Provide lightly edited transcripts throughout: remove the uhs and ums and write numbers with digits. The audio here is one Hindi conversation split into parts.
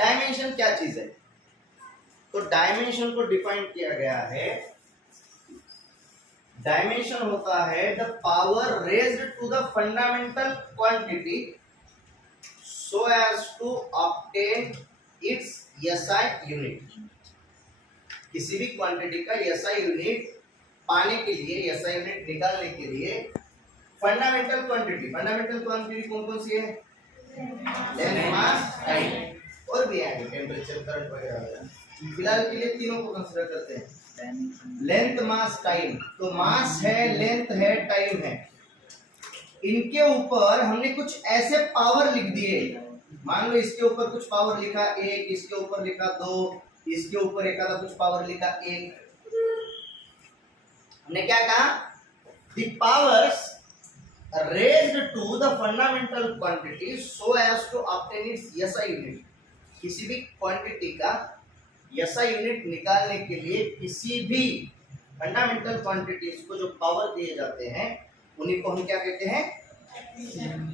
डायमेंशन क्या चीज है? तो डायमेंशन को डिफाइन किया गया है, डायमेंशन होता है the power raised to the fundamental quantity so as to obtain its SI unit. किसी भी क्वांटिटी का एसआई यूनिट पाने के लिए, एसआई यूनिट निकालने के लिए फंडामेंटल क्वांटिटी कौन कौन सी है? लेंथ, मास, टाइम और भी है टेम्परेचर, करंट वगैरह। फिलहाल के लिए तीनों को कंसीडर करते हैं, लेंथ, मास, टाइम। तो मास है, लेंथ है, टाइम है, इनके ऊपर हमने कुछ ऐसे पावर लिख दिए। मान लो इसके ऊपर कुछ पावर लिखा 1, इसके ऊपर लिखा 2, इसके ऊपर एक आधा कुछ पावर लिखा 1। हमने क्या कहा? The powers raised to the fundamental quantity so as to obtain its SI unit. किसी भी क्वांटिटी का एसआई यूनिट निकालने के लिए किसी भी फंडामेंटल क्वांटिटीज को जो पावर दिए जाते हैं उन्हीं को हम क्या कहते हैं?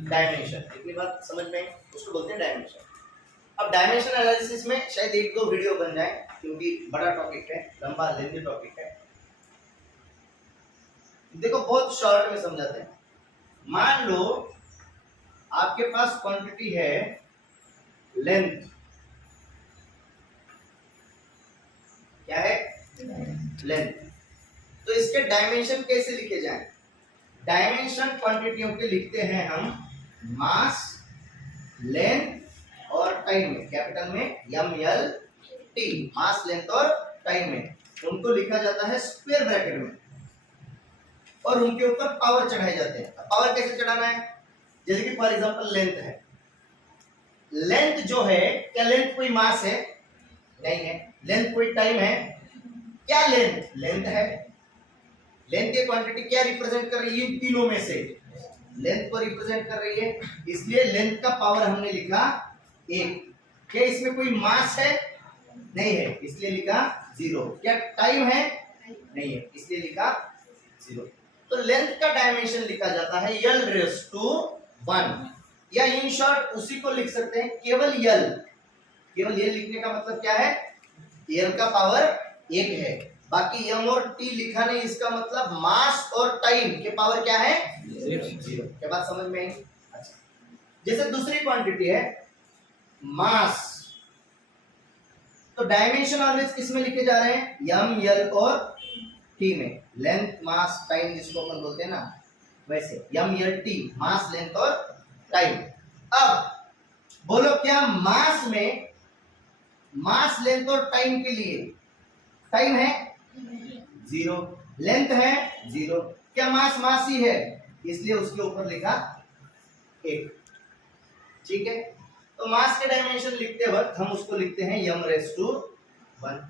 डायमेंशन। इतनी बात समझ में आई? उसको बोलते हैं डायमेंशन। अब डायमेंशन एनालिसिस में शायद 1-2 वीडियो बन जाए, क्योंकि बड़ा टॉपिक है, लंबा लेंथी टॉपिक है। देखो बहुत शॉर्ट में समझाते हैं। मान लो आपके पास क्वांटिटी है लेंथ, क्या है? लेंथ। तो इसके डायमेंशन कैसे लिखे जाएं? डायमेंशन क्वांटिटियों के लिखते हैं हम मास, लेंथ और टाइम में, कैपिटल में MLT, मास, लेंथ और टाइम में। उनको लिखा जाता है स्क्वायर ब्रैकेट में और उनके ऊपर पावर चढ़ाए जाते हैं। पावर कैसे चढ़ाना है? जैसे कि फॉर एग्जांपल लेंथ है, लेंथ जो है, क्या लेंथ कोई मास है? नहीं है। लेंथ कोई टाइम है? क्या लेंथ? लेंथ है। लेंथ की क्वांटिटी क्या रिप्रेजेंट कर रही है? इन तीनों में से लेंथ को रिप्रेजेंट कर रही है, इसलिए लेंथ का पावर हमने लिखा 1। क्या इसमें कोई मास है? नहीं है, इसलिए लिखा 0। क्या टाइम है? नहीं है, इसलिए लिखा 0। तो लेंथ का डायमेंशन लिखा जाता है L⁻1, या इन शॉर्ट उसी को लिख सकते हैं केवल L। केवल L लिखने का मतलब क्या है? L का पावर 1 है, बाकी M और T लिखा नहीं, इसका मतलब मास और टाइम के पावर क्या है? 0। क्या बात समझ में आई? अच्छा, जैसे दूसरी क्वांटिटी है मास, तो डायमेंशन ऑलवेज किस में लिखे जा रहे हैं? M, L और T में। लेंथ, मास, टाइम जिसको अपन बोलते हैं ना, वैसे MLT, मास, लेंथ और टाइम। अब बोलो क्या मास में मास, लेंथ और टाइम के लिए टाइम है? 0। लेंथ है? 0। क्या मास मास ही है, इसलिए उसके ऊपर लिखा 1। ठीक है, तो मास के डायमेंशन लिखते वक्त हम उसको लिखते हैं M⁻1।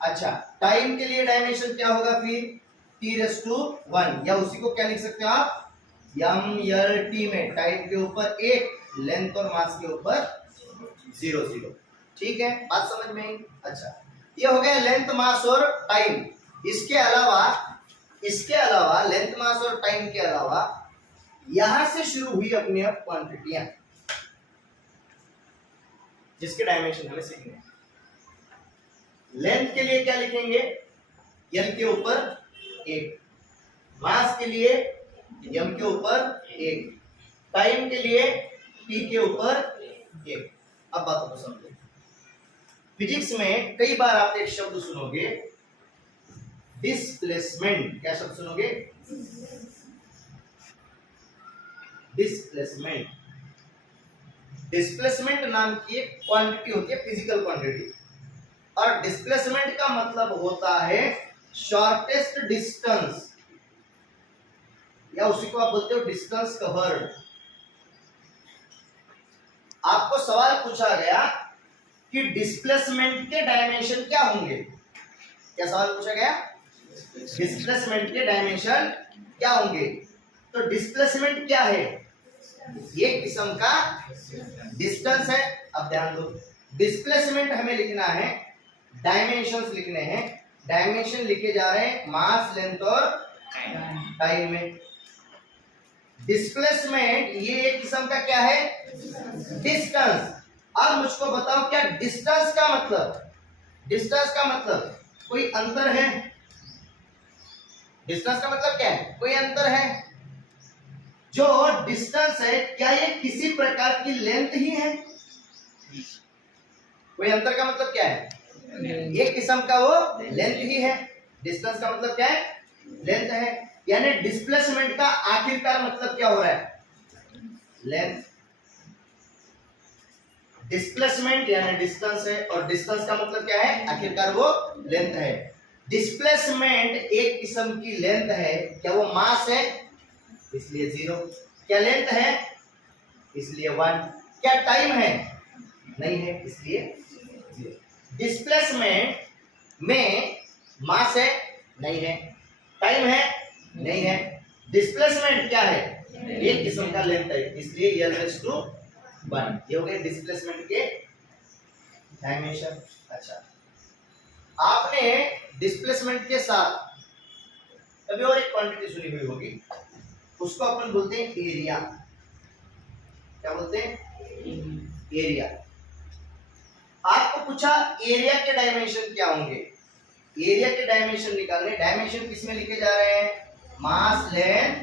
अच्छा, टाइम के लिए डायमेंशन क्या होगा फिर? T⁻1, या उसी को क्या लिख सकते हो आप? MLT में टाइम के ऊपर 1, लेंथ और मास के ऊपर 0। ठीक है, बात समझ में आई? अच्छा, ये हो गया लेंथ, मास और टाइम। इसके अलावा लेंथ, मास और टाइम के अलावा यहां से शुरू हुई अपनी अब क्वांटिटियां, जिसके डायमेंशन हमें सीखने हैं। लेंथ के लिए क्या लिखेंगे? L के ऊपर 1, मास के लिए M के ऊपर 1, टाइम के लिए T के ऊपर 1। अब बातों को समझो। फिजिक्स में कई बार आप एक शब्द सुनोगे डिस्प्लेसमेंट। क्या शब्द सुनोगे? डिस्प्लेसमेंट। डिस्प्लेसमेंट नाम की एक क्वांटिटी होती है, फिजिकल क्वांटिटी, और डिस्प्लेसमेंट का मतलब होता है शॉर्टेस्ट डिस्टेंस, या उसी को आप बोलते हो डिस्टेंस कवर्ड। आपको सवाल पूछा गया कि डिस्प्लेसमेंट के डायमेंशन क्या होंगे? क्या सवाल पूछा गया? डिस्प्लेसमेंट के डायमेंशन क्या होंगे? तो डिस्प्लेसमेंट क्या है? ये किस्म का डिस्टेंस है। अब ध्यान दो, डिस्प्लेसमेंट हमें लिखना है, डायमेंशंस लिखने हैं। डायमेंशन लिखे जा रहे हैं मास, लेंथ और टाइम में। डिस्प्लेसमेंट ये एक किस्म का क्या है? डिस्टेंस। अब मुझको बताओ क्या डिस्टेंस का मतलब कोई अंतर है? डिस्टेंस का मतलब क्या है? कोई अंतर है? जो डिस्टेंस है क्या ये किसी प्रकार की लेंथ ही है? कोई अंतर का मतलब क्या है? एक किस्म का वो लेंथ ही है। डिस्टेंस का मतलब क्या है? लेंथ है। यानी डिस्प्लेसमेंट का आखिरकार मतलब क्या हो रहा है? लेंथ। डिस्प्लेसमेंट यानी डिस्टेंस है और डिस्टेंस का मतलब क्या है? आखिरकार वो लेंथ है। डिस्प्लेसमेंट एक किस्म की लेंथ है। क्या वो मास है? इसलिए 0। क्या लेंथ है? इसलिए 1। क्या टाइम है? नहीं है, इसलिए 0। डिस्प्लेसमेंट में मास है? नहीं है। टाइम है? नहीं है। डिस्प्लेसमेंट क्या है? एक किस्म का लेंथ है, इसलिए L/1। ये हो गए डिस्प्लेसमेंट के डायमेंशन। अच्छा, आपने डिस्प्लेसमेंट के साथ कभी और एक क्वांटिटी सुनी हुई होगी, उसको अपन बोलते हैं एरिया। क्या बोलते हैं? एरिया। आपको पूछा एरिया के डायमेंशन क्या होंगे? एरिया के डायमेंशन निकालने, डायमेंशन किस में लिखे जा रहे हैं? मास, लेंथ,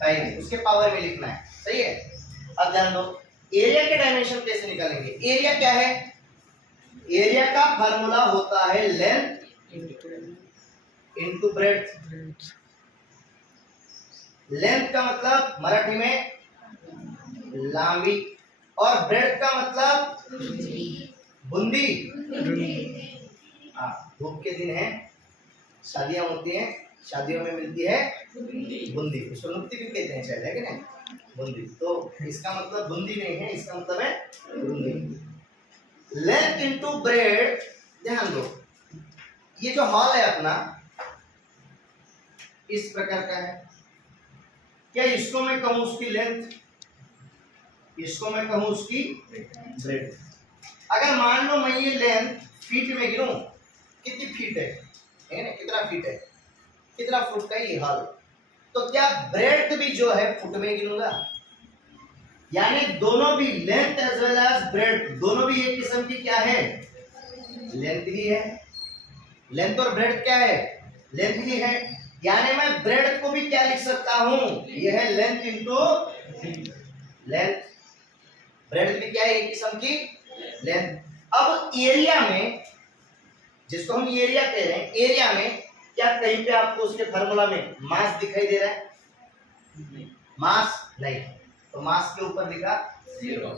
टाइम, उसके पावर में लिखना है। सही है। अब ध्यान दो, एरिया के डायमेंशन कैसे निकालेंगे? एरिया क्या है? एरिया का फार्मूला होता है लेंथ इनटू ब्रेड्थ। लेंथ का मतलब मराठी में लांबी और ब्रेड्थ का मतलब बुंदी। हाँ, धूप के दिन है, शादियां होती हैं, शादियों में मिलती है बूंदी, उसको नुक्ती भी कहते हैं शायद, है कि नहीं? बूंदी। तो इसका मतलब बूंदी नहीं है, इसका मतलब है बूंदी। Length into breadth. ध्यान दो, ये जो हॉल है अपना इस प्रकार का है। क्या इसको मैं कहूं उसकी लेंथ, इसको मैं कहूं उसकी ब्रेड? अगर मान लो मैं ये लेंथ फीट में गिनूं, कितनी फीट है ना? कितना फीट है, कितना फुट का ये हॉल, तो क्या ब्रेड्थ भी जो है फुट में गिनूंगा? यानी दोनों भी length as well as breadth दोनों भी एक किस्म की क्या है? लेंथ ही है। लेंथ और ब्रेड्थ क्या है? लेंथ ही है। यानी मैं ब्रेड्थ को भी क्या लिख सकता हूं? यह है लेंथ इनटू लेंथ। ब्रेड्थ भी क्या है? एक किस्म की लेंथ। अब एरिया में, जिसको हम एरिया कह रहे हैं, एरिया में क्या कहीं पे आपको उसके फार्मूला में मास दिखाई दे रहा है? मास नहीं, तो मास के ऊपर लिखा 0।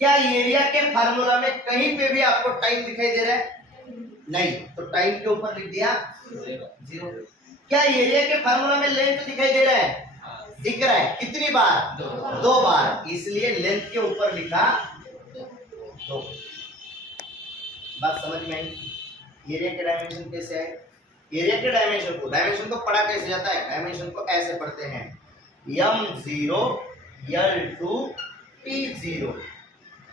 क्या एरिया के फार्मूला में कहीं पे भी आपको टाइम दिखाई दे रहा है? नहीं, तो टाइम के ऊपर लिख दिया 0। क्या एरिया के फार्मूला में लेंथ दिखाई दे रहा है? दिख रहा है। कितनी बार? 2 बार, इसलिए लेंथ के ऊपर लिखा 2। बात समझ में आई? एरिया के डायमेंशन कैसे है? एरिया के डायमेंशन को पढ़ा कैसे जाता है? डायमेंशन को ऐसे पढ़ते हैं, m0 L2 T0।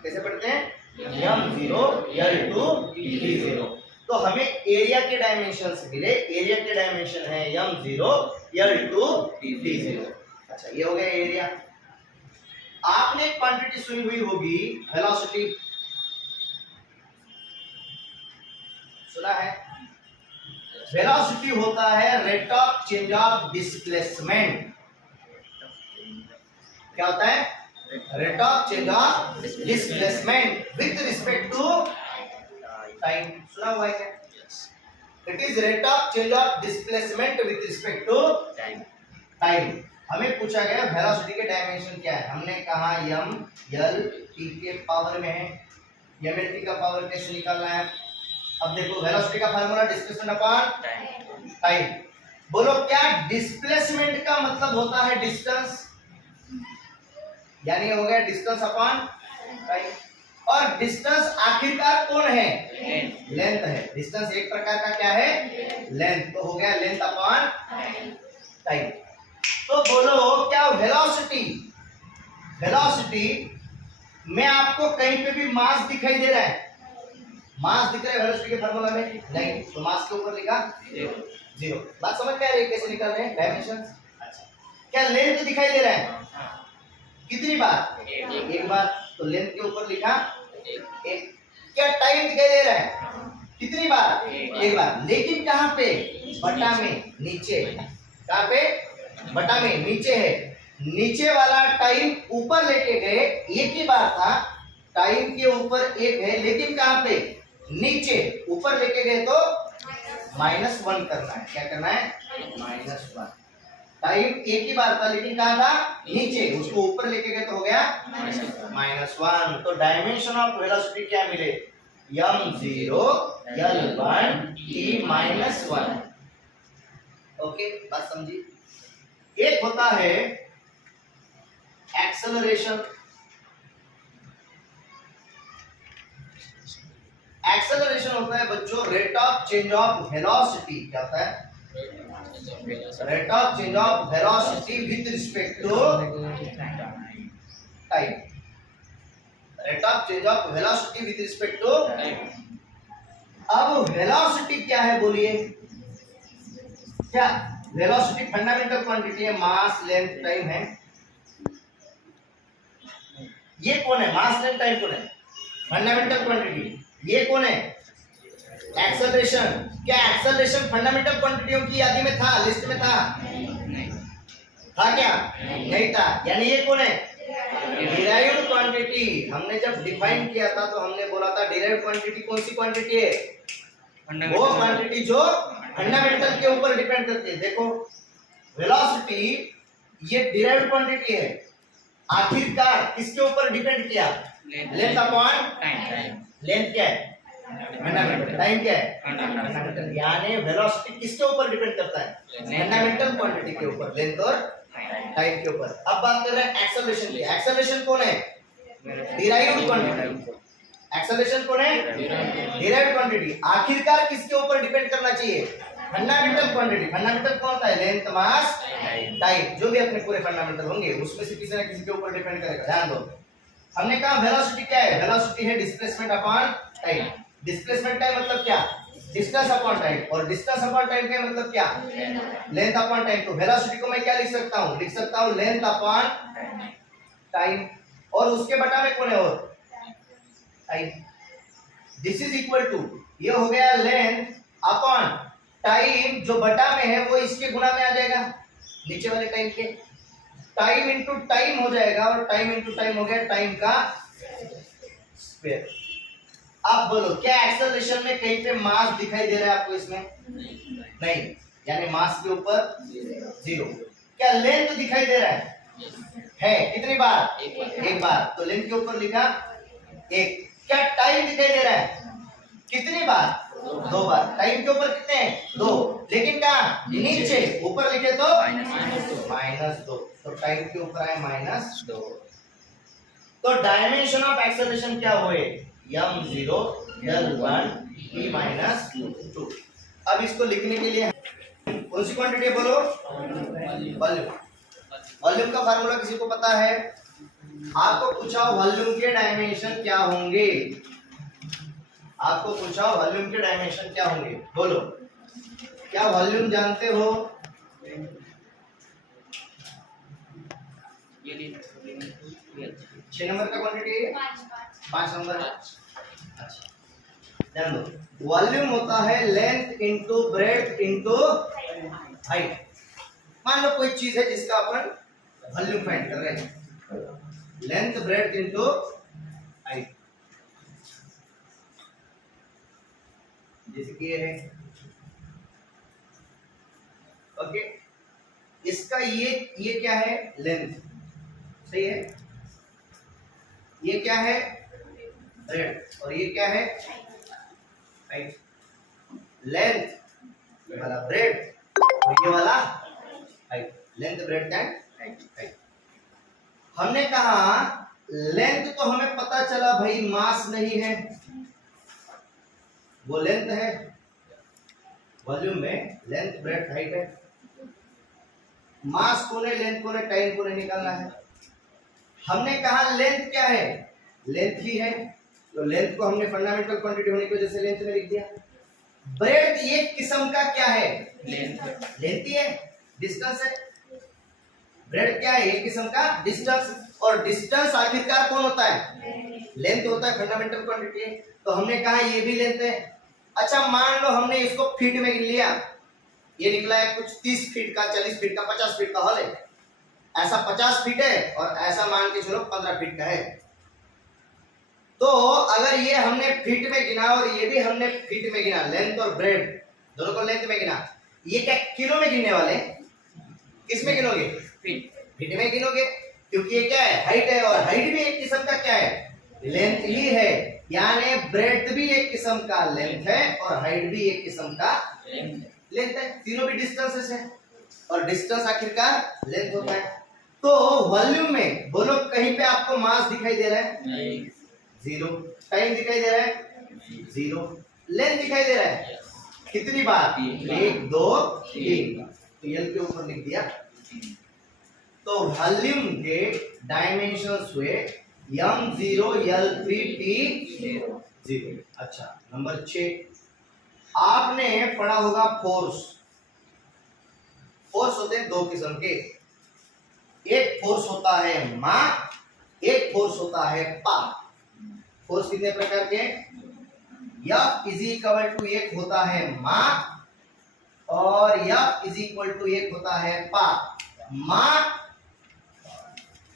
कैसे पढ़ते हैं? m0 L2 T0। तो हमें एरिया के डायमेंशंस मिले। एरिया के डायमेंशन है m0 L2 T0। अच्छा, ये हो गया एरिया। आपने क्वांटिटी सुनी हुई होगी वेलोसिटी, सुना है? वेलोसिटी होता है rate of change of displacement. क्या होता है? Rate of change of displacement with respect to time. सुना हुआ है क्या? It is rate of change of displacement with respect to time. हमें पूछा गया वेलोसिटी के डायमेंशन क्या है? हमने कहा m l t के पावर में है। m l t का पावर कैसे निकालना है? अब देखो, वेलोसिटी का फार्मूला डिस्प्लेसमेंट अपॉन टाइम। बोलो, क्या डिस्प्लेसमेंट का मतलब होता है डिस्टेंस? यानी हो गया डिस्टेंस अपॉन टाइम। और डिस्टेंस आखिरकार कौन है? लेंथ है। डिस्टेंस एक प्रकार का क्या है? लेंथ। तो हो गया लेंथ अपॉन टाइम। तो बोलो, क्या वेलोसिटी में आपको कहीं पे भी मास दिखाई दे रहा है? मास दिख रहा है वेलोसिटी के फार्मूला में? नहीं, तो मास के ऊपर लिखा 0। बात समझ में आ रही है कैसे निकाल रहे हैं डायमेंशन? अच्छा, क्या लेंथ दिखाई दे रहा है? कितनी बार? एक बार, तो लेंथ के ऊपर लिखा एक। क्या टाइम दिखाई दे रहा है? कितनी बार? एक बार। लेकिन कहाँ पे? बटा में, नीचे। कहाँ पे? बटा में, नीचे है। नीचे वाला टाइम ऊपर लेके गए, एक ही बार था। टाइम के ऊपर एक है, लेकिन कहाँ पे? नीचे। ऊपर लेके गए तो -1 करना है। क्या करना है? -1। टाइम एक ही बार था, लेकिन कहाँ था? नीचे। उसको ऊपर लेके गए तो हो गया -1। तो डायमेंशन ऑफ वेलोसिटी क्या मिले? m0 l1 t-1। ओके, बात समझी? एक होता है एक्सेलरेशन। एक्सेलरेशन होता है बच्चों rate of change of velocity. क्या होता है? Rate of change of velocity with respect to time. Rate of change of velocity with respect to time. अब वेलोसिटी क्या है बोलिए? क्या वेलोसिटी फंडामेंटल क्वांटिटी है, मास लेंथ टाइम है। ये कौन है? मास लेंथ टाइम कौन है? Fundamental quantity. ये कौन है? एक्सेलरेशन। क्या एक्सेलरेशन फंडामेंटल क्वांटिटियों की यादी में था, लिस्ट में था? था क्या? नहीं था। यानी ये कौन है? Derived quantity. हमने जब डिफाइन किया था तो हमने बोला था डिराइव्ड क्वांटिटी कौन सी क्वांटिटी है? वो क्वांटिटी जो फंडामेंटल के ऊपर डिपेंड करती है। देखो वेलोसिटी ये डिराइव्ड क्वांटिटी है। आखिरकार किसके ऊपर डिपेंड किया? Length upon time. लेंथ क्या है? फंडामेंटल। टाइम क्या है? फंडामेंटल। यानी वेलोसिटी किसके ऊपर डिपेंड करता है? फंडामेंटल क्वांटिटी के ऊपर, लेंथ और टाइम के ऊपर। अब बात कर रहे हैं एक्सेलरेशन की। एक्सेलरेशन कौन है? Derived quantity. एक्सेलरेशन कौन है? Derived quantity. आखिरकार किसके ऊपर डिपेंड करना चाहिए? Fundamental quantity. फंडामेंटल कौन होता है? लेंथ, मास, टाइम। जो भी अपने पूरे फंडामेंटल होंगे उसमें से किसी ना किसी के ऊपर डिपेंड करेगा। ध्यान दो, हमने कहा वेलोसिटी क्या है? वेलोसिटी है displacement upon time. Displacement time मतलब क्या? Distance upon time. और डिस्टेंस अपॉन टाइम का मतलब क्या? Length upon time. तो वेलोसिटी को मैं क्या लिख सकता हूँ? लिख सकता हूँ लेंथ अपॉन टाइम। और उसके बटा में कौन है? और time. This is equal to, ये हो गया लेंथ अपॉन टाइम, जो बटा में है वो इसके गुना में आ जाएगा, नीचे वाले टाइम के। टाइम इंटू टाइम हो जाएगा, और टाइम इंटू टाइम हो गया टाइम का स्क्वायर। अब बोलो क्या एक्सेलरेशन में कहीं पे मास दिखाई दे रहा है आपको? इसमें नहीं, यानी मास के ऊपर 0। क्या लेंथ दिखाई दे रहा है? कितनी बार? एक बार। तो लेंथ के ऊपर लिखा 1। क्या टाइम दिखाई दे रहा है? कितनी बार? 2 बार। टाइम के ऊपर कितने हैं? 2। लेकिन कहाँ? नीचे। ऊपर लिखे तो -2। तो टाइम के ऊपर है -2। तो डायमेंशन ऑफ एक्सेलरेशन क्या हुए? m0 l1 t-2। अब इसको लिखने के लिए कौन सी क्वांटिटी बोलो? वॉल्यूम। वॉल्यूम का फार्मूला किसी को पता है? आपको पूछा वॉल्यूम के डायमेंशन क्या होंगे? आपको पूछा वॉल्यूम के डायमेंशन क्या होंगे? बोलो, क्या वॉल्यूम जानते हो? 6 नंबर का क्वांटिटी है? 5 नंबर। अच्छा, ध्यान दो। वॉल्यूम होता है length into breadth into height. मान लो कोई चीज है जिसका अपन वॉल्यूम फाइंड कर रहे हैं, लेंथ ब्रेड्थ इंटू हाइट। जैसे कि ये है, ओके। इसका ये क्या है? लेंथ। सही है। ये क्या है? ब्रेड्थ। और ये क्या है? हाइट। लेंथ ये वाला ब्रेड्थ, और ये वाला height. Length breadth and height. हमने कहा लेंथ तो हमें पता चला भाई, मास नहीं है, वो लेंथ है। वॉल्यूम में लेंथ ब्रेड्थ हाइट है। मास को ने, लेंथ को ने, टाइम को ने निकालना है। हमने कहा लेंथ क्या है? लेंथ ही है। तो लेंथ को हमने फंडामेंटल क्वांटिटी होने की वजह से लेंथ में लिख दिया। ब्रेड्थ ये किस्म का क्या है? लेंथ ही है, डिस्टेंस है। ब्रेड्थ क्या है? एक किस्म का डिस्टेंस। और डिस्टेंस आखिरकार कौन होता है? लेंथ होता है फंडामेंटल क्वांटिटी, तो हमने कहा ये भी लेंथ है। अच्छा मान लो हमने इसको फीट में गिन लिया, ये निकला है कुछ 30 फीट का, 40 फीट का, 50 फीट का हॉल है, ऐसा 50 फीट है और ऐसा मान के चलो 15 फीट का है। तो अगर ये हमने फीट में गिना और ये भी हमने फीट में गिना, लेंथ और ब्रेड दोनों को लेंथ में गिना, ये क्या किलो में गिनने वाले? किस में गिनोगे? फीट में गिनोगे, क्योंकि ये क्या है? हाइट है, और हाइट भी एक किस्म का क्या है? लेंथ ही है। यानी ब्रेड्थ भी एक किस्म का लेंथ है और हाइट भी एक किस्म का लेंथ है। तीनों भी डिस्टेंसेस है और डिस्टेंस आखिरकार लेंथ होता है। तो वॉल्यूम में बोलो कहीं पे आपको मास दिखाई दे रहा है? जीरो। टाइम दिखाई दे रहा है? जीरो। लेंथ दिखाई दे रहा है? कितनी बार? 1 2 3। तो एल के ऊपर लिख दिया। तो वॉल्यूम के डायमेंशंस हुए m0 l3 t0। अच्छा नंबर 6, आपने पढ़ा होगा फोर्स। फोर्स होते हैं दो किस्म के, एक फोर्स होता है मा, एक फोर्स होता है पा। फोर्स कितने प्रकार के? F इज इक्वल टू एक होता है मा और F इज इक्वल टू एक होता है पा। मा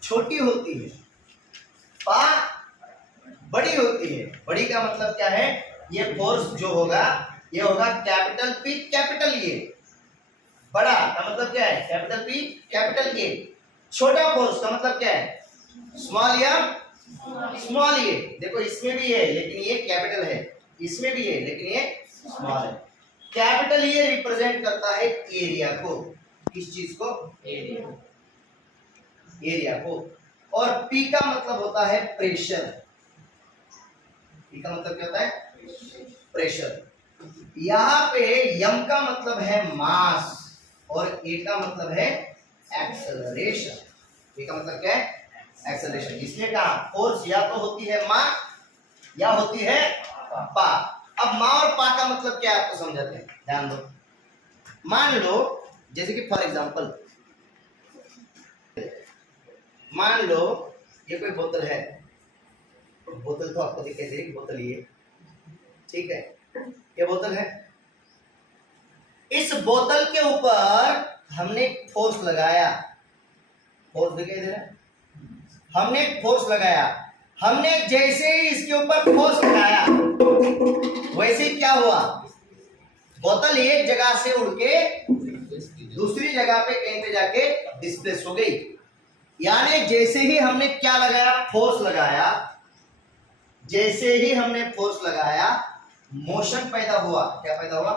छोटी होती है, पा बड़ी होती है। बड़ी का मतलब क्या है? ये फोर्स जो होगा ये होगा कैपिटल P कैपिटल ए। बड़ा का मतलब क्या है? Capital P capital A. छोटा फोर्स का मतलब क्या है? स्मॉल एम स्मॉल ए। देखो इसमें भी है लेकिन ये कैपिटल है, इसमें भी है लेकिन ये स्मॉल है। कैपिटल ए रिप्रेजेंट करता है एरिया को। किस चीज को? एरिया को। और P का मतलब होता है प्रेशर। P का मतलब क्या होता है? प्रेशर। यहाँ पे M का मतलब है मास और A का मतलब है एक्सेलरेशन। A का मतलब क्या है? एक्सेलरेशन। इसलिए कहा फोर्स या तो होती है मा या होती है पा। अब मा और पा का मतलब क्या है आपको समझाते हैं, ध्यान दो। मान लो जैसे कि फॉर एग्जांपल मान लो ये कोई बोतल है, बोतल तो आपको दिखाई दे रही, बोतल ये ठीक है, ये बोतल है। इस बोतल के ऊपर हमने फोर्स लगाया, फोर्स दिखाई दे रहा है? हमने फोर्स लगाया, हमने जैसे ही इसके ऊपर फोर्स लगाया वैसे ही क्या हुआ? बोतल एक जगह से उड़ के दूसरी जगह पे कहीं पे जाके डिस्प्लेस हो गई। यानी जैसे ही हमने क्या लगाया? फोर्स लगाया। जैसे ही हमने फोर्स लगाया मोशन पैदा हुआ। क्या पैदा हुआ?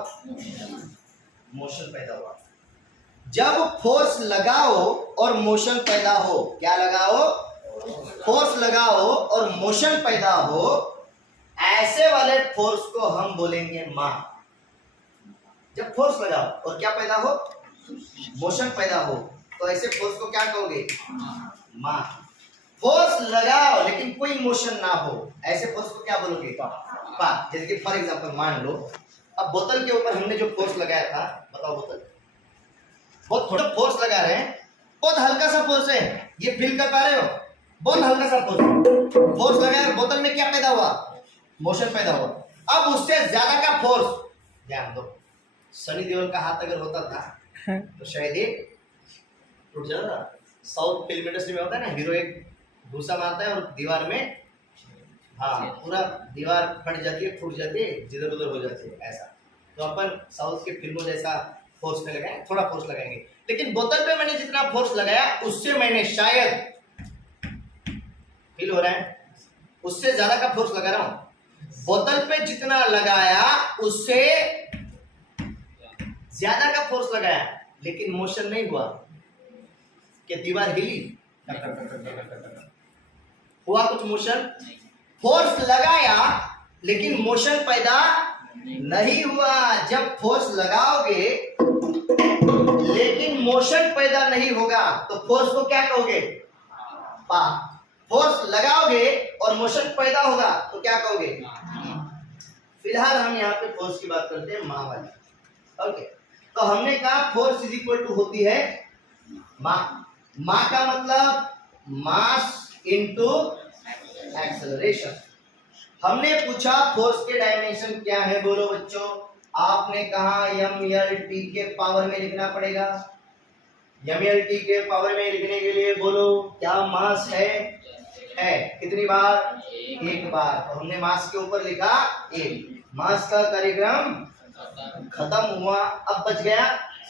मोशन पैदा हुआ। जब फोर्स लगाओ और मोशन पैदा हो, क्या लगाओ? फोर्स लगाओ और मोशन पैदा हो, ऐसे वाले फोर्स को हम बोलेंगे मा। जब फोर्स लगाओ और क्या पैदा हो? मोशन पैदा हो, तो ऐसे फोर्स को क्या कहोगे? मा। फोर्स लगाओ लेकिन कोई मोशन ना हो, ऐसे फोर्स को क्या बोलोगे? पा। जैसे कि फॉर एग्जांपल मान लो अब बोतल के ऊपर हमने जो फोर्स लगाया था, बताओ बोतल बहुत थोड़ा फोर्स लगा रहे हैं, बहुत हल्का सा फोर्स है, ये फील कर पा रहे हो? बहुत हल्का सा फोर्स लगाया, बोतल में क्या पैदा हुआ? मोशन पैदा हुआ। अब उससे ज्यादा का फोर्स, ध्यान दो, सनी देओल का हाथ अगर होता था तो शायद ये टूट जाता। साउथ फिल्म इंडस्ट्री में होता है ना, हीरो एक घूसा मारता है और दीवार में, हाँ पूरा दीवार फट जाती है, फूट जाती है, जिधर उधर हो जाती है, ऐसा। तो अपन साउथ की फिल्मों जैसा फोर्स में लगाए, थोड़ा फोर्स लगाएंगे। लेकिन बोतल पे मैंने जितना फोर्स लगाया उससे मैंने शायद, फील हो रहा है, उससे ज्यादा का फोर्स लगा रहा हूं। बोतल पे जितना लगाया उससे ज्यादा का फोर्स लगाया लेकिन मोशन नहीं हुआ। कि दीवार हिली? हुआ कुछ मोशन? फोर्स लगाया लेकिन मोशन पैदा नहीं हुआ। जब फोर्स लगाओगे लेकिन मोशन पैदा नहीं होगा तो फोर्स को क्या कहोगे? पा। फोर्स लगाओगे और मोशन पैदा होगा तो क्या कहोगे? फिलहाल हम यहाँ पे फोर्स की बात करते हैं, मा वाली। ओके, तो हमने कहा फोर्स इज इक्वल टू होती है मा। मा का मतलब मास इनटू एक्सेलरेशन। हमने पूछा फोर्स के डायमेंशन क्या है, बोलो बच्चों। आपने कहा mlt के पावर में लिखना पड़ेगा। mlt के पावर में लिखने के लिए बोलो क्या मास है कितनी बार, एक बार। और हमने मास के ऊपर लिखा एक। मास का कार्यक्रम खत्म हुआ, अब बच गया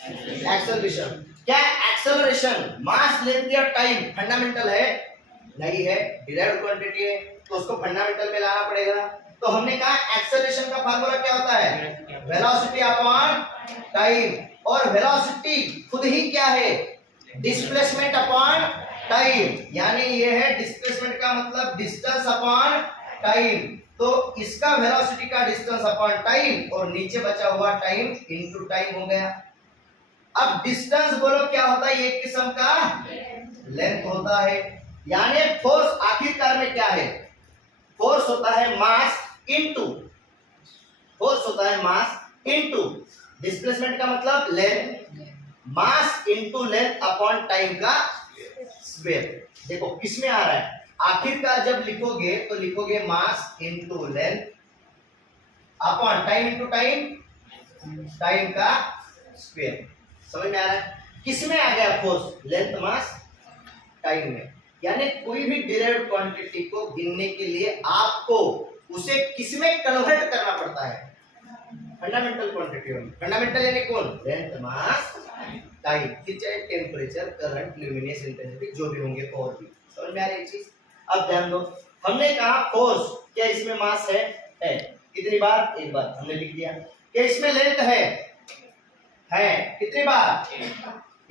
एक्सेलरेशन। क्या एक्सेलरेशन मास लेंथ या टाइम फंडामेंटल है? नहीं है, डिराइव्ड क्वांटिटी है, तो उसको फंडामेंटल में लाना पड़ेगा। तो हमने कहा एक्सेलरेशन का फार्मूला क्या होता है, वेलोसिटी अपॉन टाइम। और वेलोसिटी खुद ही क्या है, डिस्प्लेसमेंट अपॉन टाइम। यानी ये है डिस्प्लेसमेंट का मतलब डिस्टेंस अपॉन टाइम। तो इसका वेलोसिटी का डिस्टेंस अपॉन टाइम और नीचे बचा हुआ टाइम इनटू टाइम हो गया। अब डिस्टेंस बोलो क्या होता है, एक किस्म का लेंथ होता है। यानी फोर्स आखिरकार में क्या है, फोर्स होता है मास इनटू, फोर्स होता है मास इनटू डिस्प्लेसमेंट का मतलब length, mass into length upon time का स्क्वायर। देखो किसमें आ रहा है, आखिरकार जब लिखोगे तो लिखोगे mass into length upon time into time, time का स्क्वायर। समझ में आ रहा है? किसमें आ गया फोर्स, लेंथ मास टाइम में। यानी कोई भी डिराइव्ड क्वांटिटी को गिनने के लिए आपको उसे किसमें कन्वर्ट करना पड़ता है, फंडामेंटल क्वांटिटी में। फंडामेंटल यानी कौन, लेंथ मास टाइम। फिर चाहे टेम्परेचर, करंट, ल्यूमिनेस इंटेंसिटी जो भी होंगे और भी। समझ में आ रही चीज? अब ध्यान दो, हमने कहा फोर्स क्या इसमें मास है कितनी बार, एक बार हमने लिख दिया। क्या इसमें लेंथ है कितनी बार,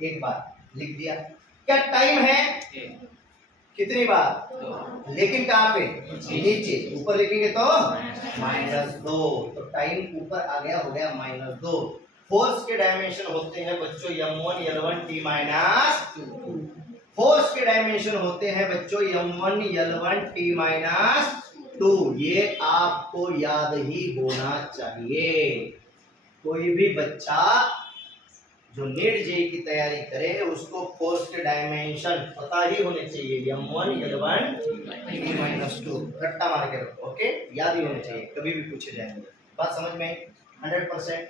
एक बार लिख दिया। क्या टाइम है कितनी बार, लेकिन कहां पे, नीचे। ऊपर लिखेंगे तो -2, तो टाइम ऊपर आ गया, हो गया -2। फोर्स के डायमेंशन होते हैं बच्चों m1 l1 t-2। फोर्स के डायमेंशन होते हैं बच्चों m1 l1 t-2। ये आपको याद ही होना चाहिए। कोई भी बच्चा जो नीट जेईई की तैयारी करे उसको फोर्स के डायमेंशन पता ही होने चाहिए, m1 l1 t-2 रट्टा मार के रखो, ओके, याद ही होने चाहिए, कभी भी पूछे जाएंगे। बात समझ में 100%।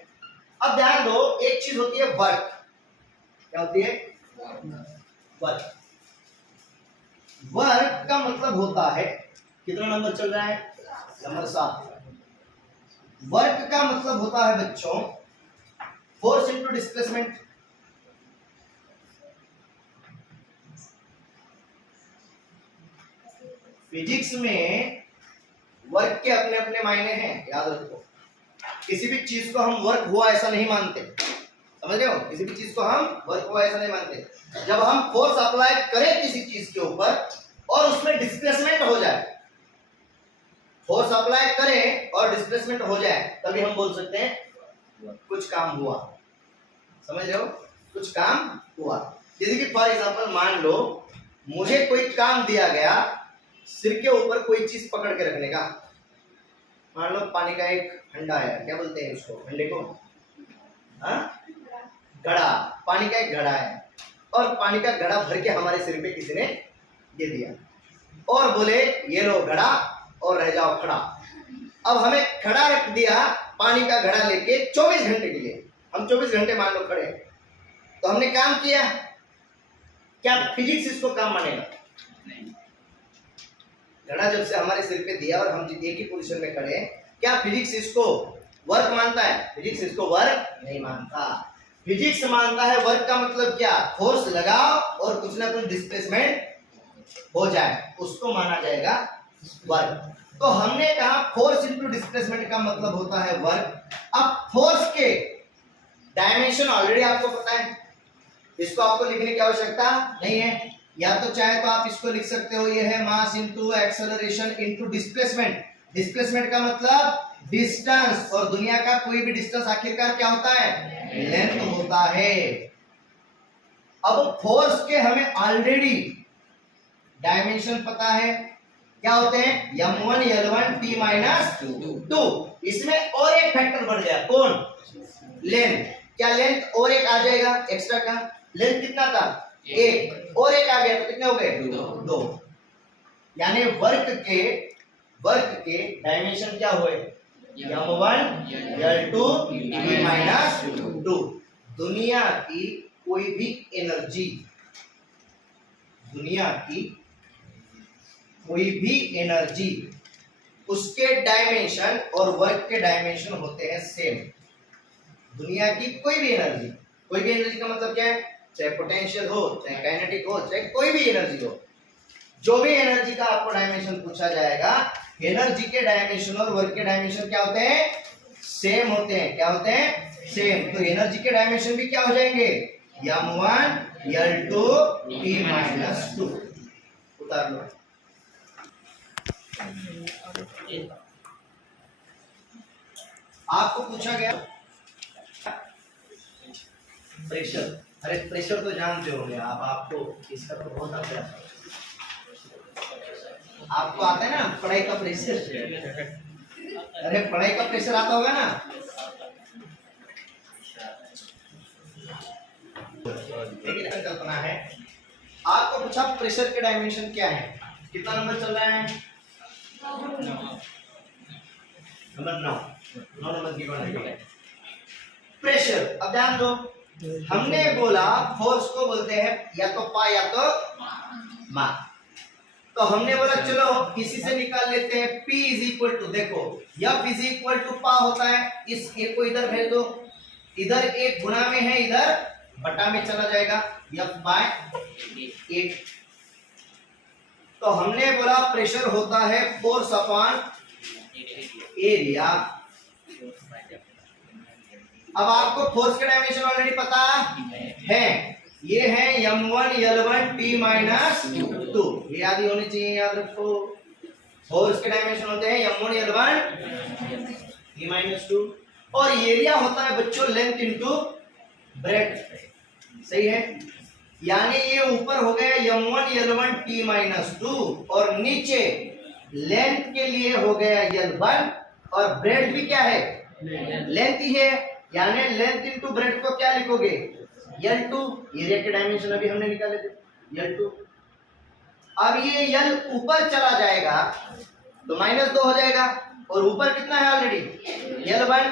अब ध्यान दो, एक चीज होती है वर्क। क्या होती है, वर्क। वर्क का मतलब होता है, कितना नंबर चल रहा है, नंबर 7। वर्क का मतलब होता है बच्चों फोर्स इनटू डिस्प्लेसमेंट। फिजिक्स में वर्क के अपने अपने मायने हैं, याद रखो। किसी भी चीज को हम वर्क हुआ ऐसा नहीं मानते, समझ रहे हो? किसी भी चीज को हम वर्क हुआ ऐसा नहीं मानते। जब हम फोर्स अप्लाई करें किसी चीज के ऊपर और उसमें डिस्प्लेसमेंट हो जाए, फोर्स अप्लाई करें और डिस्प्लेसमेंट हो जाए, तभी हम बोल सकते हैं कुछ काम हुआ। समझ रहे हो? कुछ काम हुआ। जैसे कि फॉर एग्जांपल मान लो मुझे कोई काम दिया गया, सिर के ऊपर कोई चीज पकड़ के रखने का। मान लो पानी का एक हंडा है, क्या बोलते हैं उसको, हंडे को, घड़ा, पानी का एक घड़ा है, और पानी का घड़ा भर के हमारे सिर पे किसी ने दे दिया और बोले ये लो घड़ा और रह जाओ खड़ा। अब हमें खड़ा रख दिया पानी का घड़ा लेके 24 घंटे के लिए, हम 24 घंटे मान लो खड़े, तो हमने काम किया, क्या फिजिक्स इसको काम मानेगा? घड़ा जब से हमारे सिर पे दिया और हम एक ही पोजीशन में खड़े, क्या फिजिक्स इसको वर्क मानता है? फिजिक्स इसको वर्क नहीं मानता। फिजिक्स मानता है वर्क का मतलब क्या, फोर्स लगाओ और कुछ ना कुछ डिस्प्लेसमेंट हो जाए, उसको माना जाएगा वर्क। तो हमने कहा फोर्स इनटू डिस्प्लेसमेंट का मतलब होता है वर्क। अब फोर्स के डायमेंशन ऑलरेडी आपको पता है, इसको आपको लिखने की आवश्यकता नहीं है। या तो चाहे तो आप इसको लिख सकते हो, ये है mass into acceleration into displacement. Displacement का मतलब डिस्टेंस, और दुनिया का कोई भी डिस्टेंस आखिरकार क्या होता है, लेंथ होता है। अब फोर्स के हमें ऑलरेडी डायमेंशन पता है, क्या होते हैं, m1 l1 t-2। इसमें और एक फैक्टर बढ़ गया, कौन, लेंथ। क्या लेंथ और एक आ जाएगा एक्स्ट्रा का, लेंथ कितना था, एक, और एक आ गया तो कितने हो गए, 2। यानी वर्क के डायमेंशन क्या हुए, m1 l2 t माइनस 2। दुनिया की कोई भी एनर्जी, उसके डायमेंशन और वर्क के डायमेंशन होते हैं सेम। दुनिया की कोई भी एनर्जी का मतलब क्या है, चाहे पोटेंशियल हो, चाहे काइनेटिक हो, चाहे कोई भी एनर्जी हो, जो भी एनर्जी का आपको डायमेंशन पूछा जाएगा, एनर्जी के डायमेंशन और वर्क के डायमेंशन क्या होते हैं, सेम होते हैं। क्या होते हैं, सेम। तो एनर्जी के डायमेंशन भी क्या हो जाएंगे, m1 l2 t माइनस 2। उतार लो। आपको पूछा गया प्रेशर, अरे प्रेशर तो जानते होंगे आप, आपको इसका तो बहुत आता है, आपको आता है ना पढ़ाई का प्रेशर। अरे पढ़ाई का प्रेशर आता होगा ना। लेकिन कल्पना है, आपको पूछा प्रेशर के डायमेंशन क्या है, कितना नंबर चल रहा है, नंबर 9 नंबर की बात। प्रेशर, अब ध्यान दो, हमने बोला फोर्स को बोलते हैं या तो पा या तो मा। तो हमने बोला चलो इसी से निकाल लेते हैं, P इज इक्वल टू, देखो F इज इक्वल टू पा होता है, इस एक को इधर भेज दो, इधर एक गुणा में है, इधर बटा में चला जाएगा, F बाय 1। तो हमने बोला प्रेशर होता है फोर्स अपॉन एरिया। अब आपको फोर्स के डायमेंशन ऑलरेडी पता है, ये है m1 l1 t माइनस 2, ये याद ही होनी चाहिए, याद रखो। फोर्स के डायमेंशन होते हैं m1 l1 t माइनस 2, और एरिया होता है बच्चों लेंथ इनटू ब्रेड्थ, सही है। यानी ये ऊपर हो गया m1 l1 t माइनस 2, और नीचे लेंथ के लिए हो गया l1, और ब्रेड्थ भी क्या है, लेंथ ही है, यानी लेंथ इनटू ब्रेड्थ को क्या लिखोगे, l2। एरिया के डायमेंशन अभी हमने निकाले थे, l2। अब ये l ऊपर चला जाएगा तो -2 हो जाएगा, और ऊपर कितना है ऑलरेडी l1,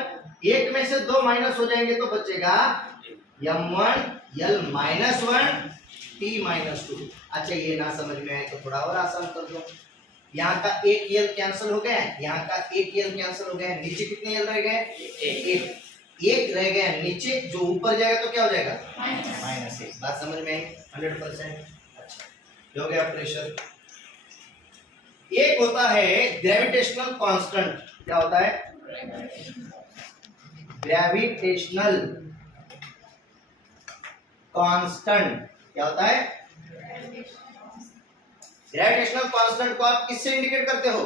एक में से 2 माइनस हो जाएंगे तो बचेगा m1 l minus 1 t minus 2। अच्छा, ये ना समझ में आए तो थोड़ा और आसान कर दो, यहाँ का एक l कैंसिल हो गया, यहाँ का एक l कैंसिल हो गया, नीचे कितने l रह गए, एक रह गया नीचे, जो ऊपर जाएगा तो क्या हो जाएगा, -1। बात समझ में आई 100%। अच्छा, ये हो गया प्रेशर। एक होता है ग्रेविटेशनल कांस्टेंट, क्या होता है, ग्रेविटेशनल कांस्टेंट, क्या होता है, ग्रेविटेशनल कांस्टेंट को आप किससे इंडिकेट करते हो,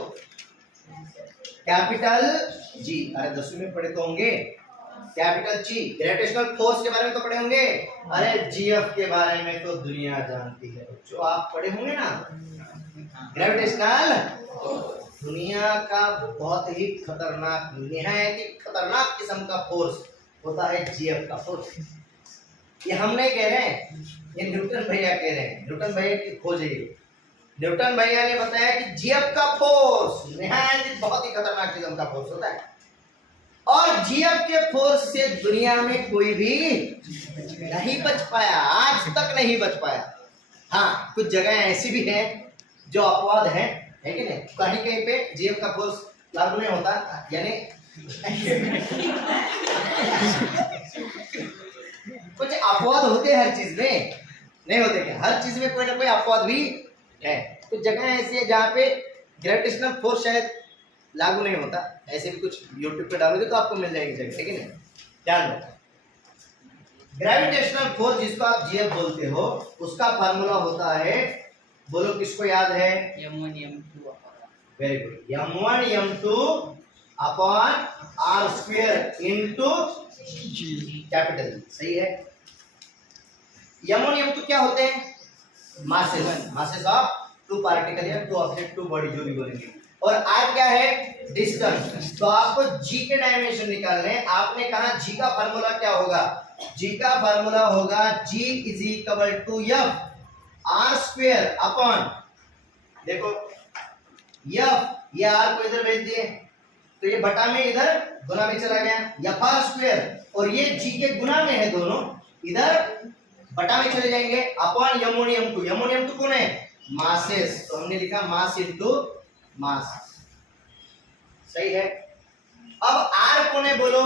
कैपिटल जी। अरे 10वीं में पढ़े तो होंगे, कैपिटल जी। ग्रेविटेशनल फोर्स के बारे में तो पढ़े होंगे, अरे जीएफ के बारे में तो दुनिया जानती है जो आप पढ़े होंगे ना। ग्रेविटेशनल दुनिया का बहुत ही खतरनाक, निहायत ही खतरनाक किस्म का फोर्स होता है जीएफ का फोर्स। ये हम नहीं कह रहे हैं, ये न्यूटन भैया कह रहे हैं, न्यूटन भैया की खोज है। न्यूटन भैया ने बताया कि जीएफ का फोर्स निहायत बहुत ही खतरनाक किस्म का फोर्स होता है, और जीएफ के फोर्स से दुनिया में कोई भी नहीं बच पाया, आज तक नहीं बच पाया। हाँ, कुछ जगह ऐसी भी हैं जो अपवाद है कि नहीं, कहीं कहीं पे जीएफ का फोर्स लागू नहीं होता, यानी कुछ अपवाद होते हैं हर चीज में, नहीं होते क्या, हर चीज में कोई ना कोई अपवाद भी है। कुछ जगह ऐसी है जहाँ पे ग्रेविटेशनल फोर्स शायद लागू नहीं होता, ऐसे भी कुछ यूट्यूब पे डालोगे तो आपको मिल जाएगी जगह, ठीक है ना। ध्यान रखो, ग्रेविटेशनल फोर्स जिसको आप जीएफ बोलते हो, उसका फार्मूला होता है, बोलो किसको याद है, m1 m2। Very good, m1 m2 upon r square into capital, सही है। m1 m2 क्या होते हैं, मासेस ऑफ टू पार्टिकल या टू ऑब्जेक्ट, टू बॉडी, जो भी बोलेंगे। और r क्या है, डिस्टेंस। तो आपको g के डायमेंशन निकालने हैं। आपने कहा g का फार्मूला क्या होगा, g का फार्मूला होगा g is equal to f r square upon, देखो एफ, ये आर को इधर भेज दिए तो ये बटा में इधर गुना में चला गया, एफ आर स्क्वायर, और ये जी के गुना में है दोनों, इधर बटा में चले जाएंगे, अपॉन यमोनियम टू। यमोनियम टू कौन है? मासेस, तो हमने लिखा मास इनटू मास। सही है। अब आर कौन है बोलो?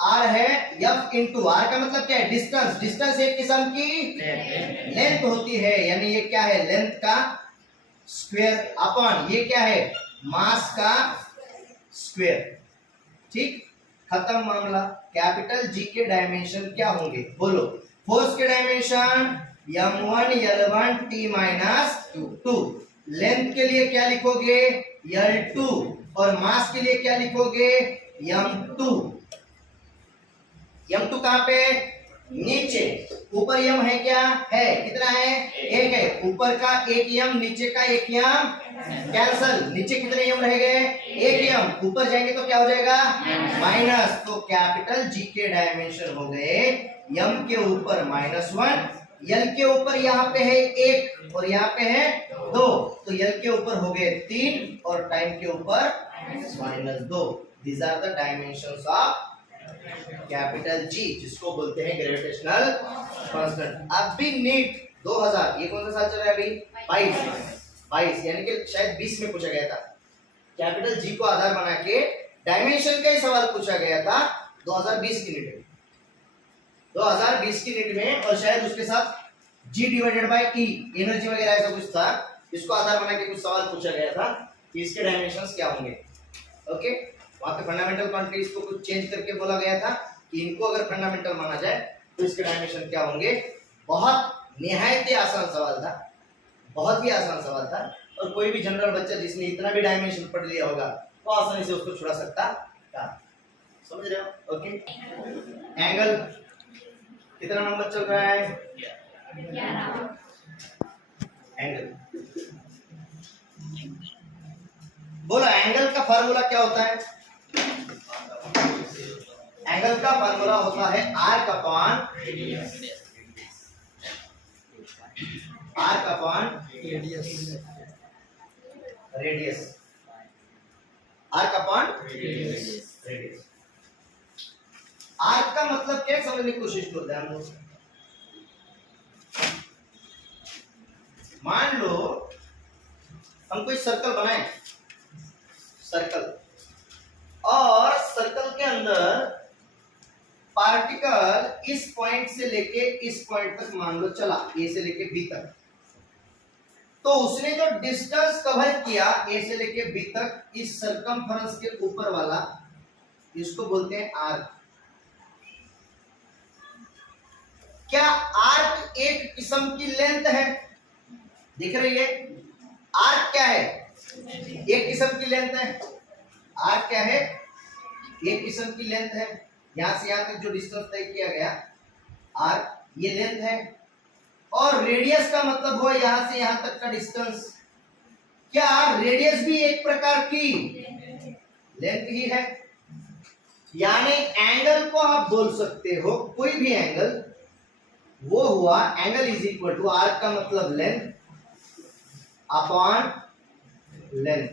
आर है एफ इंटू, आर का मतलब क्या है? डिस्टेंस। डिस्टेंस एक किस्म की लेंथ होती है, यानी ये क्या है? लेंथ का स्क्वायर, अपॉन ये क्या है? मास का स्क्वायर। ठीक, खत्म मामला। कैपिटल जी के डायमेंशन क्या होंगे बोलो? फोर्स के dimension m1 L1 T minus 2। Length के लिए क्या लिखोगे? L2, और मास के लिए क्या लिखोगे? m2। m2 कहां पे? नीचे। ऊपर m है क्या? है। कितना है? एक है। ऊपर का एक m, नीचे का एक m कैंसल। नीचे कितने m रह गए? एक m। ऊपर जाएंगे तो क्या हो जाएगा? माइनस। तो कैपिटल जी के डायमेंशन हो गए m के ऊपर -1, l के ऊपर यहाँ पे है 1 और यहाँ पे है 2, तो l के ऊपर हो गए 3 और टाइम के ऊपर -2। These are the dimensions of capital G, जिसको बोलते हैं ग्रेविटेशनल कांस्टेंट। अब भी नीट 2000, ये कौन सा साल चल रहा है अभी? 22, यानी कि शायद 20 में पूछा गया था। कैपिटल जी को आधार बना के डायमेंशन का ही सवाल पूछा गया था 2020 की नीट में। 2020 की नीट में, और शायद उसके साथ जी डिवाइडेड बाय ई, एनर्जी वगैरह ऐसा कुछ था। इसको आधार बना के कुछ सवाल पूछा गया था कि इसके डायमेंशंस क्या होंगे। ओके, वहां पे फंडामेंटल क्वांटिटीज को कुछ चेंज करके बोला गया था कि इनको अगर फंडामेंटल माना जाए तो इसके डायमेंशन क्या होंगे। बहुत निहायत ही आसान सवाल था, बहुत ही आसान सवाल था, और कोई भी जनरल बच्चा जिसने इतना भी डायमेंशन पढ़ लिया होगा वो आसानी से उसको छुड़ा सकता था। समझ रहे हो? ओके, एंगल कितना नंबर चल रहा है? 11। एंगल बोलो, एंगल का फार्मूला क्या होता है? एंगल का फार्मूला होता है arc upon radius. Arc upon radius. Arc का मतलब क्या समझने की कोशिश करो ध्यान दो। मान लो हम कोई सर्कल बनाए, सर्कल, और सर्कल के अंदर पार्टिकल इस पॉइंट से लेके इस पॉइंट तक मान लो चला, ए से लेके बी तक, तो उसने जो डिस्टेंस कवर किया ए से लेके बी तक, इस सर्कमफरेंस के ऊपर वाला, इसको बोलते हैं आर्क। क्या आर्क एक किस्म की लेंथ है? दिख रही है? आर्क क्या है? एक किस्म की लेंथ है। आर्क क्या है? एक किस्म की लेंथ है। यहां से यहां तक जो डिस्टेंस तय किया गया, आर्क ये लेंथ है। और रेडियस का मतलब हो यहां से यहां तक का डिस्टेंस। क्या रेडियस भी एक प्रकार की लेंथ ही है? यानी एंगल को आप बोल सकते हो, कोई भी एंगल, वो हुआ angle is equal to arc का मतलब लेंथ अपॉन लेंथ।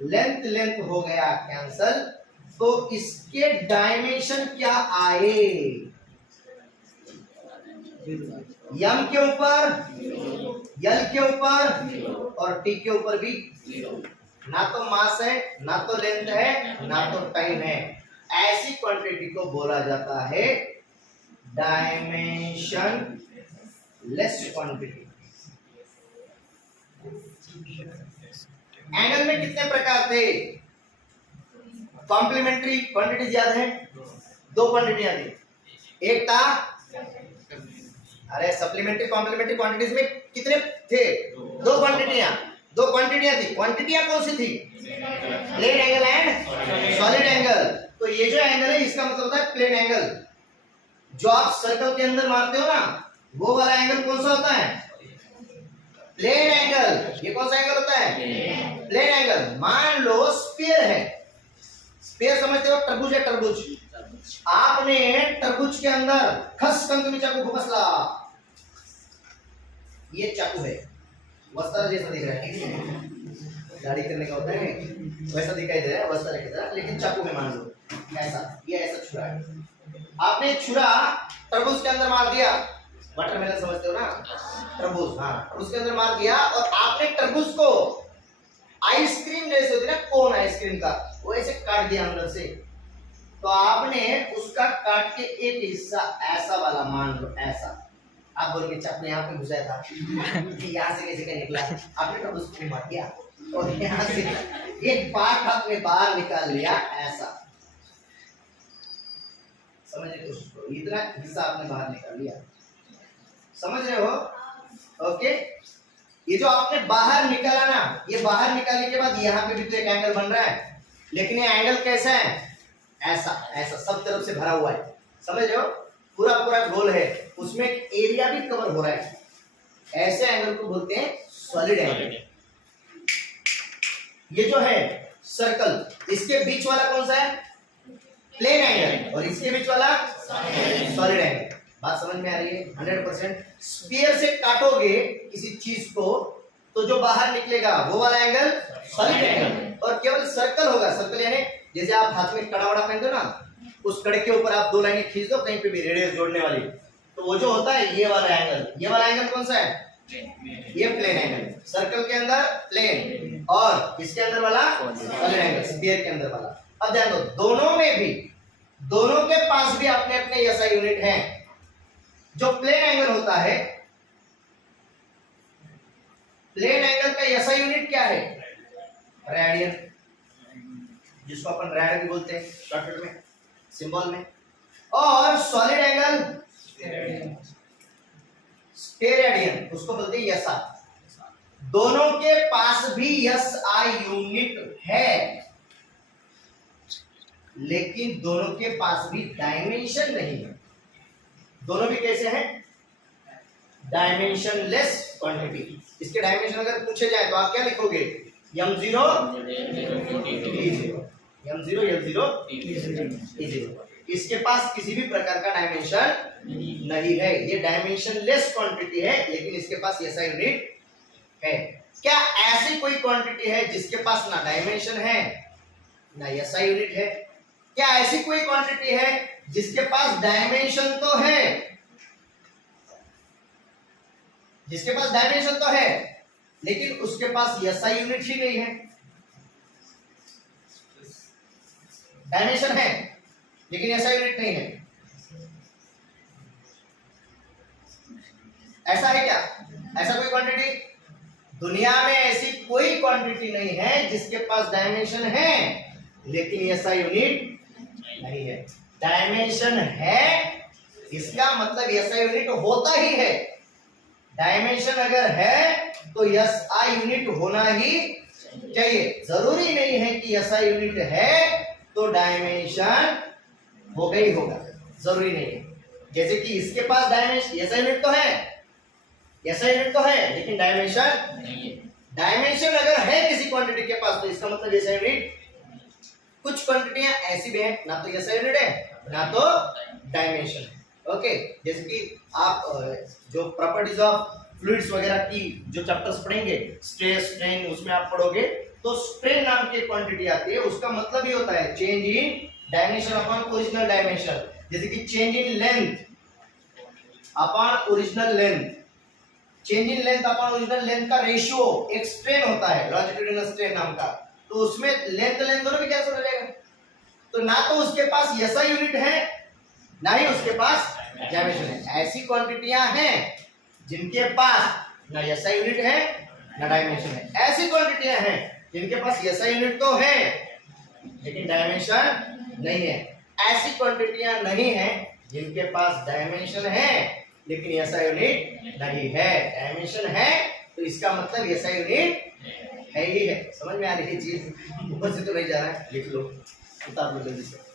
लेंथ हो गया कैंसल, तो इसके डायमेंशन क्या आए? यम के ऊपर, यल के ऊपर और टी के ऊपर भी ना तो मास है, ना तो लेंथ है, ना तो टाइम है। ऐसी क्वांटिटी को बोला जाता है डायमेंशन लेस क्वांटिटी। एंगल में कितने प्रकार थे? कॉम्प्लीमेंट्री क्वांटिटीज याद है? 2 क्वांटिटियां थी। एक था, अरे सप्लीमेंट्री कॉम्प्लीमेंट्री क्वांटिटीज में कितने थे? 2 क्वांटिटियां थी। क्वांटिटियां कौन सी थी? Plane angle and solid angle. तो ये जो एंगल है इसका मतलब होता है प्लेन एंगल। जो आप सर्कल के अंदर मारते हो ना, वो वाला एंगल कौन सा होता है? Plane angle. ये कौन सा एंगल होता है? Plane angle. मान लो स्फीयर है, स्फीयर समझते हो? तरबूज है, तरबूज। आपने तरबूज के अंदर खस कंग चाकू घुसला, ये चाकू है, वस्त्र जैसा दिख रहा है, दाढ़ी करने का होता है वैसा दिखाई दे रहा है, वैसा दिखाई दे रहा है, लेकिन चाकू में मान लो ऐसा, ये ऐसा छुरा है। आपने छुरा तरबूज के अंदर मार दिया, वाटरमेलन समझते हो ना, तरबूज, हाँ तरबूज के अंदर मार दिया, और आपने तरबूज को आइसक्रीम जैसे होती है ना, कोन आइसक्रीम का, वो ऐसे काट दिया अंदर से, तो आपने उसका काट के एक हिस्सा ऐसा वाला मान लो, ऐसा आप बोल के चाकू यहाँ पे घुसाया था यहाँ से कैसे निकला, आपने तरबूज को मार दिया और यहाँ से एक पार्ट आपने बाहर निकाल लिया, ऐसा समझ रहे हो, इतना हिस्सा आपने बाहर निकाल लिया, समझ रहे हो? ओके, ये जो आपने बाहर निकाला ना, ये बाहर निकालने के बाद यहाँ पे भी तो एक एंगल बन रहा है, लेकिन ये एंगल कैसा है, ऐसा ऐसा सब तरफ से भरा हुआ है, समझ रहे हो, पूरा पूरा गोल है, उसमें एरिया भी कवर हो रहा है, ऐसे एंगल को बोलते हैं सॉलिड एंगल। ये जो है सर्कल, इसके बीच वाला कौन सा है, प्लेन एंगल, और इसके बीच वाला सॉलिड एंगल। बात समझ में आ रही है? 100%। स्फीयर से काटोगे किसी चीज को तो जो बाहर निकलेगा वो वाला एंगल सॉलिड एंगल, और केवल सर्कल होगा, सर्कल यानी जैसे आप हाथ में कड़ा वड़ा पहनते हो ना, उस कड़े के ऊपर आप दो लाइनें खींच दो कहीं पे भी रेडियस जोड़ने वाली, तो वो जो होता है ये वाला एंगल, ये वाला एंगल कौन सा है, ये प्लेन एंगल, सर्कल के अंदर प्लेन और इसके अंदर वाला सॉलिड एंगल, स्फीयर के अंदर वाला। अब ध्यान दो, दोनों में भी, दोनों के पास भी अपने अपने एसआई यूनिट हैं। जो प्लेन एंगल होता है, प्लेन एंगल का एसआई यूनिट क्या है, रेडियन, जिसको अपन रेड भी बोलते हैं शॉर्टकट में, सिंबल में, और सॉलिड एंगल स्टेरेडियन, उसको बोलते हैं एसआई। दोनों के पास भी एसआई यूनिट है, लेकिन दोनों के पास भी डायमेंशन नहीं है। दोनों भी कैसे हैं, डायमेंशनलेस क्वांटिटी। इसके डायमेंशन अगर पूछे जाए तो आप क्या लिखोगे, m0 m0 m0 इसके पास किसी भी प्रकार का डायमेंशन नहीं है, ये डायमेंशनलेस क्वांटिटी है, लेकिन इसके पास एसआई यूनिट है। क्या ऐसी कोई क्वांटिटी है जिसके पास ना डायमेंशन है ना एसआई यूनिट है? क्या ऐसी कोई क्वांटिटी है जिसके पास डायमेंशन तो है, जिसके पास डायमेंशन तो है लेकिन उसके पास एसआई यूनिट ही नहीं है? डायमेंशन है लेकिन एसआई यूनिट नहीं है, ऐसा है क्या? ऐसा कोई क्वांटिटी दुनिया में, ऐसी कोई क्वांटिटी नहीं है जिसके पास डायमेंशन है लेकिन एसआई यूनिट नहीं है। डायमेंशन है इसका मतलब एसआई यूनिट होता ही है। डायमेंशन अगर है तो एसआई यूनिट होना ही चाहिए। जरूरी नहीं है कि एसआई यूनिट है तो डायमेंशन होगा ही होगा, जरूरी नहीं है। जैसे कि इसके पास डायमेंशन, एसआई यूनिट तो है, एसआई यूनिट तो है लेकिन डायमेंशन नहीं है। डायमेंशन अगर है किसी क्वांटिटी के पास तो इसका मतलब एसआई यूनिट। कुछ क्वांटिटियां ऐसी भी हैं ना तो एसआई यूनिट है ना तो डायमेंशन है। ओके, जैसे कि आप जो प्रॉपर्टीज ऑफ फ्लूइड्स वगैरह की जो चैप्टर्स पढ़ेंगे, स्ट्रेस स्ट्रेन, उसमें आप पढ़ोगे तो स्ट्रेन नाम की क्वांटिटी आती है, उसका मतलब ये होता है change in dimension upon original dimension. जैसे कि change in length upon original length, change in length upon original length का रेशियो एक स्ट्रेन होता है, लॉन्जिट्यूडिनल स्ट्रेन नाम का। तो उसमें लेंथ दोनों भी कैसे हो जाएगा? तो ना तो उसके पास एसआई यूनिट है ना ही उसके पास डायमेंशन है। ऐसी क्वांटिटियां हैं जिनके पास ना एसआई यूनिट है ना डायमेंशन है। ऐसी क्वांटिटियां हैं जिनके पास एसआई यूनिट तो है लेकिन डायमेंशन नहीं है। ऐसी क्वांटिटियां नहीं है जिनके पास डायमेंशन है लेकिन एसआई यूनिट नहीं है। डायमेंशन है तो इसका मतलब एसआई यूनिट है ही है। समझ में आ रही है चीज? ऊपर से तो नहीं जा रहा है, लिख लो, उतार लो जल्दी से।